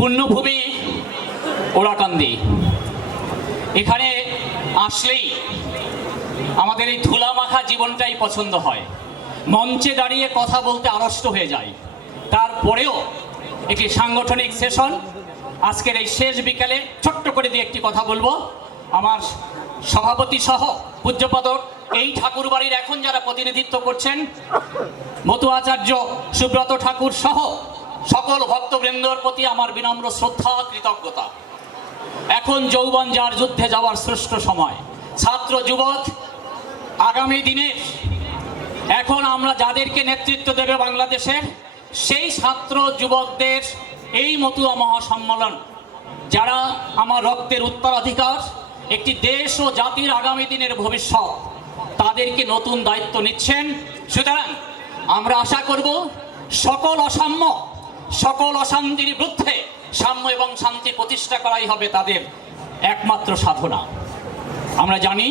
পুণ্যভূমি ওরাকান্দি। এখানে আসলেই আমাদের এই ধুলামাখা জীবনটাই পছন্দ হয়। মঞ্চে দাঁড়িয়ে কথা বলতে আড়ষ্ট হয়ে যায়। তারপরেও একটি সাংগঠনিক সেশন। আজকের এই শেষ বিকালে ছোট্ট করে দিয়ে একটি কথা বলব। আমার সভাপতি সহ পূজ্যপদক এই ঠাকুর বাড়ির এখন যারা প্রতিনিধিত্ব করছেন মতু আচার্য সুব্রত ঠাকুর সহ সকল ভক্তবৃন্দর প্রতি আমার বিনম্র শ্রদ্ধা, কৃতজ্ঞতা। এখন যৌবন যার যুদ্ধে যাওয়ার শ্রেষ্ঠ সময়। ছাত্র যুবক, আগামী দিনে এখন আমরা যাদেরকে নেতৃত্ব দেবে বাংলাদেশের সেই ছাত্র যুবকদের এই মতুয়া মহাসম্মেলন, যারা আমার রক্তের উত্তরাধিকার, একটি দেশ ও জাতির আগামী দিনের ভবিষ্যৎ, তাদেরকে নতুন দায়িত্ব নিচ্ছেন। সুতরাং আমরা আশা করব সকল অসাম্য সকল অশান্তির বিরুদ্ধে সাম্য এবং শান্তি প্রতিষ্ঠা করাই হবে তাদের একমাত্র সাধনা। আমরা জানি,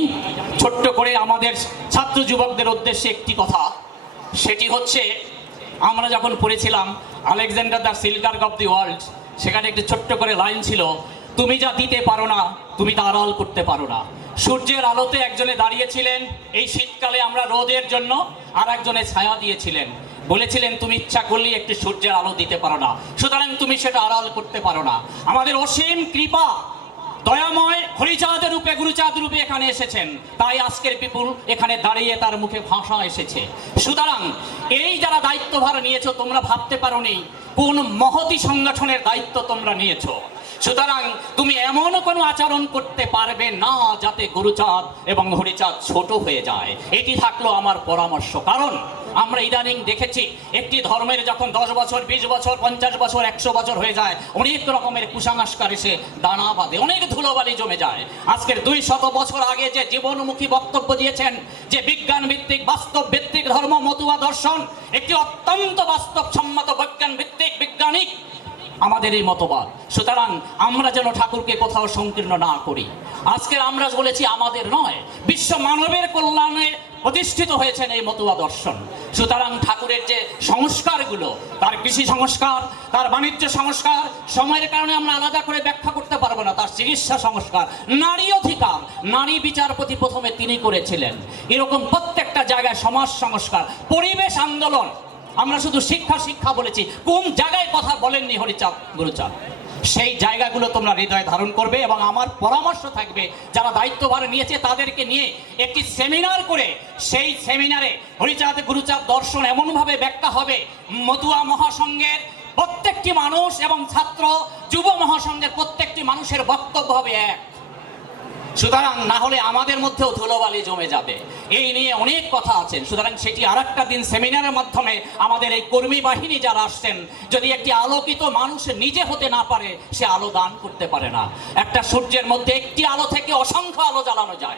ছোট্ট করে আমাদের ছাত্র যুবকদের উদ্দেশ্যে একটি কথা। সেটি হচ্ছে, আমরা যখন পড়েছিলাম আলেকজান্ডার দ্য সিলকার অফ দি ওয়ার্ল্ড, সেখানে একটি ছোট্ট করে লাইন ছিল, তুমি যা দিতে পারো না, তুমি তা আড়াল করতে পারো না। সূর্যের আলোতে একজনে দাঁড়িয়েছিলেন, এই শীতকালে আমরা রোদের জন্য আর একজনে ছায়া দিয়েছিলেন। বলেছিলেন, তুমি ইচ্ছা করলেই একটি সূর্যের আলো দিতে পারো না। সুতরাং তুমি সেটা আড়াল করতে পারো না। আমাদের অসীম কৃপা দয়াময় হরিচাঁদ রূপে, গুরুচাঁদ রূপে এখানে এসেছেন। তাই আজকের বিপুল এখানে দাঁড়িয়ে তার মুখে ভাষা এসেছে। সুতরাং এই যারা দায়িত্বভার নিয়েছো, তোমরা ভাবতে পারোনি কোন মহতি সংগঠনের দায়িত্ব তোমরা নিয়েছো। সুতরাং তুমি এমন কোনো আচরণ করতে পারবে না যাতে গুরুচাঁদ এবং হরিচাঁদ ছোট হয়ে যায়। এটি থাকল আমার পরামর্শ। কারণ আমরা ইদানিং দেখেছি, একটি ধর্মের যখন দশ বছর, বিশ বছর, পঞ্চাশ বছর, একশো বছর হয়ে যায়, অনেক রকমের কুসংস্কার এসে দানা বাঁধে, অনেক ধুলোবালি জমে যায়। আজকের দুই শত বছর আগে যে জীবনমুখী বক্তব্য দিয়েছেন, যে বিজ্ঞান ভিত্তিক বাস্তব ভিত্তিক ধর্ম, মতুয়া দর্শন, একটি অত্যন্ত বাস্তবসম্মত বিজ্ঞান ভিত্তিক বৈজ্ঞানিক আমাদের এই মতবাদ। সুতরাং আমরা যেন ঠাকুরকে কোথাও সংকীর্ণ না করি। আজকের আমরা বলেছি আমাদের নয়, বিশ্ব মানবের কল্যাণে প্রতিষ্ঠিত হয়েছেন এই মতুয়া দর্শন। সুতরাং ঠাকুরের যে সংস্কারগুলো, তার কৃষি সংস্কার, তার বাণিজ্য সংস্কার, সময়ের কারণে আমরা আলাদা করে ব্যাখ্যা করতে পারব না, তার চিকিৎসা সংস্কার। নারী অধিকার, নারী বিচারপতি প্রথমে তিনি করেছিলেন। এরকম প্রত্যেকটা জায়গায় সমাজ সংস্কার, পরিবেশ আন্দোলন আমরা শুধু শিক্ষা শিক্ষা বলেছি। কোন জায়গায় কথা বলেননি হরিচাঁদ, গুরুচাঁদ? সেই জায়গাগুলো তোমরা হৃদয়ে ধারণ করবে এবং আমার পরামর্শ থাকবে, যারা দায়িত্বভার নিয়েছে তাদেরকে নিয়ে একটি সেমিনার করে সেই সেমিনারে হরিচাঁদ, গুরুচাঁদ দর্শন এমনভাবে ব্যাখ্যা হবে। মতুয়া মহাসংঘের প্রত্যেকটি মানুষ এবং ছাত্র, যুব মহাসংঘের প্রত্যেকটি মানুষের বক্তব্য হবে এক। সুতরাং না হলে আমাদের মধ্যেও ধুলোবালি জমে যাবে। এই নিয়ে অনেক কথা আছেন। সুতরাং সেটি আর দিন সেমিনারের মাধ্যমে আমাদের এই কর্মী বাহিনী যারা আসছেন, যদি একটি আলোকিত মানুষ নিজে হতে না পারে, সে আলো দান করতে পারে না। একটা সূর্যের মধ্যে একটি আলো থেকে অসংখ্য আলো জ্বালানো যায়।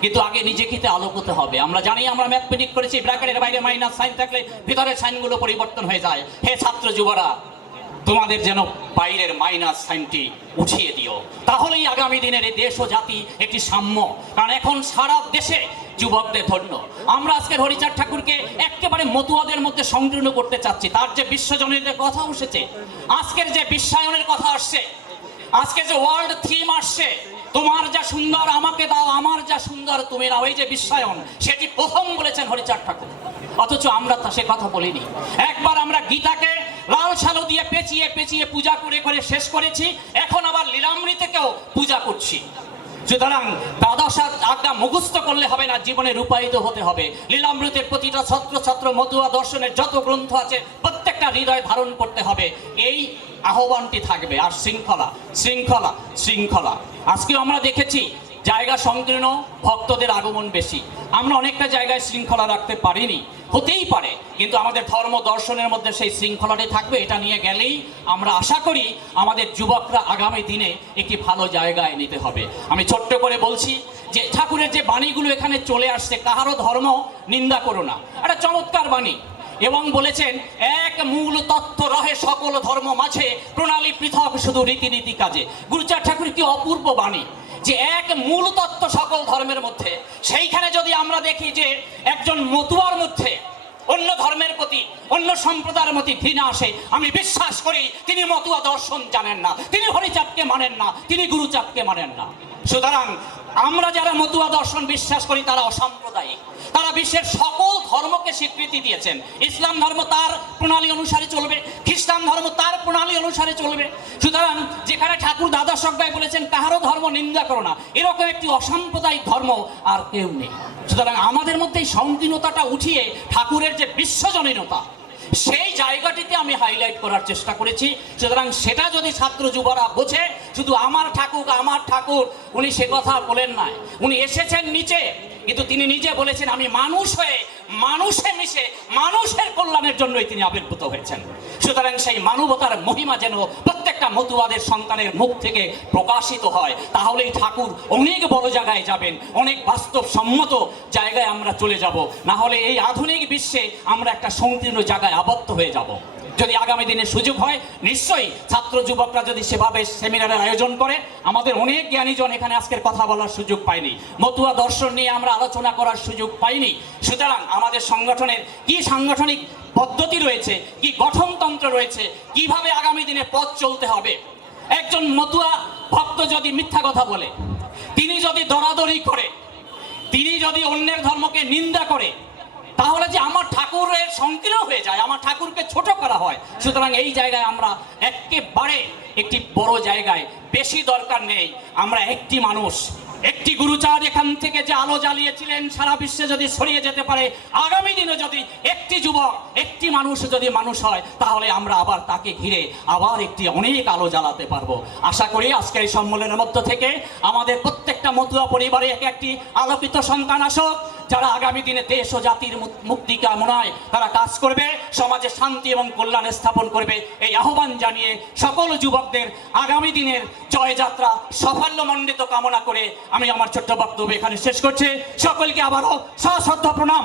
কিন্তু আগে নিজেকে আলোকিত হবে। আমরা জানি, আমরা ম্যাথমেটিক করেছি, ব্র্যাকেটের বাইরে মাইনাস সাইন থাকলে ভিতরের সাইনগুলো পরিবর্তন হয়ে যায়। হে ছাত্র যুবরা তোমাদের যেন বাইরের মাইনাস সাইনটি উঠিয়ে দিও। তাহলেই আগামী দিনের এই দেশ ও জাতি একটি সাম্য। কারণ এখন সারা দেশে যুবকদের ধন্য। আমরা আজকের হরিচাঁদ ঠাকুরকে একেবারে মতুয়াদের মধ্যে সংকীর্ণ করতে চাচ্ছি। তার যে বিশ্বজনীনের কথা উঠেছে। আজকের যে বিশ্বায়নের কথা আসছে, আজকে যে ওয়ার্ল্ড থিম আসছে, তোমার যা সুন্দর আমাকে দাও, আমার যা সুন্দর তুমি নাও, এই যে বিশ্বায়ন, সেটি প্রথম বলেছেন হরিচাঁদ ঠাকুর। অথচ আমরা তা সে কথা বলিনি। একবার আমরা গীতাকে লাল সালো দিয়ে পেঁচিয়ে পেঁচিয়ে পূজা করে করে শেষ করেছি, এখন আবার লীলামৃতেকেও পূজা করছি। সুতরাং দ্বাদশ আজ্ঞা মুখস্থ করলে হবে না, জীবনে রূপায়িত হতে হবে। লীলামৃতের প্রতিটা ছত্র ছাত্র মতুয়া দর্শনের যত গ্রন্থ আছে, প্রত্যেকটা হৃদয় ধারণ করতে হবে। এই আহ্বানটি থাকবে। আর শৃঙ্খলা শৃঙ্খলা শৃঙ্খলা। আজকে আমরা দেখেছি জায়গা সংকীর্ণ, ভক্তদের আগমন বেশি। আমরা অনেকটা জায়গায় শৃঙ্খলা রাখতে পারিনি। হতেই পারে, কিন্তু আমাদের ধর্ম দর্শনের মধ্যে সেই শৃঙ্খলাটি থাকবে, এটা নিয়ে গেলেই আমরা আশা করি আমাদের যুবকরা আগামী দিনে একটি ভালো জায়গায় নিতে হবে। আমি ছোট্ট করে বলছি যে, ঠাকুরের যে বাণীগুলো এখানে চলে আসছে, কাহারও ধর্ম নিন্দা করো না। একটা চমৎকার বাণী। এবং বলেছেন, এক মূল তত্ত্ব রহে সকল ধর্ম মাঝে, প্রণালী পৃথক শুধু রীতিনীতি কাজে। গুরুচার ঠাকুর কি অপূর্ব বাণী। যে এক মূল তত্ত্ব সকল ধর্মের মধ্যে, সেইখানে যদি আমরা দেখি যে একজন মতুয়ার মধ্যে অন্য ধর্মের প্রতি, অন্য সম্প্রদায়ের প্রতি ঘৃণা আসে, আমি বিশ্বাস করি তিনি মতুয়া দর্শন জানেন না, তিনি হরিচাপকে মানেন না, তিনি গুরুচাপকে মানেন না। সুতরাং আমরা যারা মতুয়া দর্শন বিশ্বাস করি, তারা অসাম্প্রদায়িক, তারা বিশ্বের সকল ধর্মকে স্বীকৃতি দিয়েছেন। ইসলাম ধর্ম তার প্রণালী অনুসারে চলবে, খ্রিস্টান ধর্ম তার প্রণালী অনুসারে চলবে। সুতরাং যেখানে ঠাকুর দাদা সজ্ঞায় বলেছেন, কাহারও ধর্ম নিন্দা করো না। এরকম একটি অসাম্প্রদায়িক ধর্ম আর কেউ নেই। সুতরাং আমাদের মধ্যে এই সংকীর্ণতাটা উঠিয়ে ঠাকুরের যে বিশ্বজনীনতা, সেই জায়গাটিতে আমি হাইলাইট করার চেষ্টা করেছি। সুতরাং সেটা যদি ছাত্র যুবরা বোঝে, শুধু আমার ঠাকুর আমার ঠাকুর, উনি সে কথা বলেন নাই। উনি এসেছেন নিচে, কিন্তু তিনি নিজে বলেছেন, আমি মানুষ হয়ে মানুষে মিশে মানুষের কল্যাণের জন্যই তিনি আবির্ভূত হয়েছেন। সুতরাং সেই মানবতার মহিমা যেন প্রত্যেকটা মতুয়াদের সন্তানের মুখ থেকে প্রকাশিত হয়, তাহলেই ঠাকুর অনেক বড় জায়গায় যাবেন, অনেক বাস্তবসম্মত জায়গায় আমরা চলে যাব। না হলে এই আধুনিক বিশ্বে আমরা একটা সংকীর্ণ জায়গায় আবদ্ধ হয়ে যাব। যদি আগামী দিনে সুযোগ হয়, নিশ্চয়ই ছাত্র যুবকরা যদি সেভাবে সেমিনারের আয়োজন করে, আমাদের অনেক জ্ঞানীজন এখানে আজকের কথা বলার সুযোগ পাইনি মতুয়া দর্শন নিয়ে আমরা আলোচনা করার সুযোগ পাইনি। সুতরাং আমাদের সংগঠনের কি সাংগঠনিক পদ্ধতি রয়েছে, কি গঠনতন্ত্র রয়েছে, কীভাবে আগামী দিনে পথ চলতে হবে? একজন মতুয়া ভক্ত যদি মিথ্যা কথা বলে, তিনি যদি দরাদরি করে, তিনি যদি অন্যের ধর্মকে নিন্দা করে, তাহলে যে আমার ঠাকুরের সংকীর্ণ হয়ে যায় আমার ঠাকুরকে ছোট করা হয়। সুতরাং এই জায়গায় আমরা একেবারে একটি বড় জায়গায় বেশি দরকার নেই। আমরা একটি মানুষ, একটি গুরুচাঁদ এখান থেকে যে আলো জ্বালিয়েছিলেন সারা বিশ্বে যদি ছড়িয়ে যেতে পারে, আগামী দিনে যদি একটি যুবক, একটি মানুষ যদি মানুষ হয়, তাহলে আমরা আবার তাকে ঘিরে আবার একটি অনেক আলো জ্বালাতে পারব। আশা করি আজকের এই সম্মেলনের মধ্য থেকে আমাদের প্রত্যেকটা মতুয়া পরিবারে এক একটি আলোকিত সন্তান আসুক। যারা আগামী দিনে দেশ ও জাতির মুক্তি কামনায় তারা কাজ করবে, সমাজে শান্তি এবং কল্যাণ স্থাপন করবে, এই আহ্বান জানিয়ে সকল যুবকদের আগামী দিনের জয়যাত্রা সাফল্যমণ্ডিত কামনা করে আমি আমার ছোট্ট বক্তব্য এখানে শেষ করছি। সকলকে আবারও সশ্রদ্ধ প্রণাম।